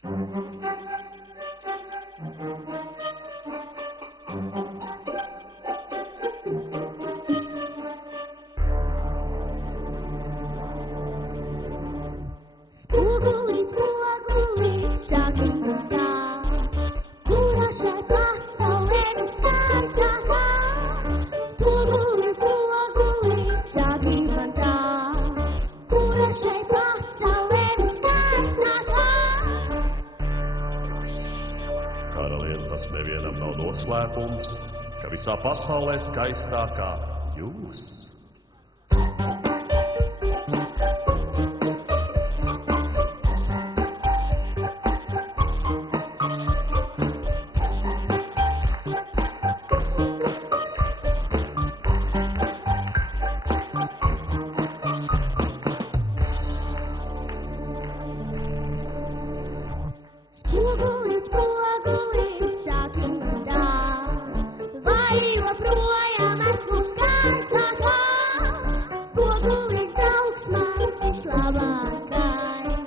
Spogulīt, spogulīt, šādi man tā, kura šai pasaulē viskaistākā. Spogulīt, spogulīt, šādi man tā, kura šai pasaulē viskaistākā. Karaliene, tas nevienam nav noslēpums, ka visā pasaulē skaistākā jūs. Spogulīt, spogulīt, šādi man tā, vai joprojām esmu skaistākā. Spogulīt, draugs mans vislabākais,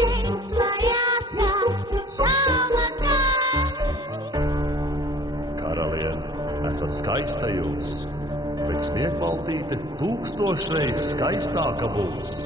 teic, lai atnāk šāvakar. Karaliene, esat skaista jūs, bet sniegbaltīte 1000 reiz skaistāka būs.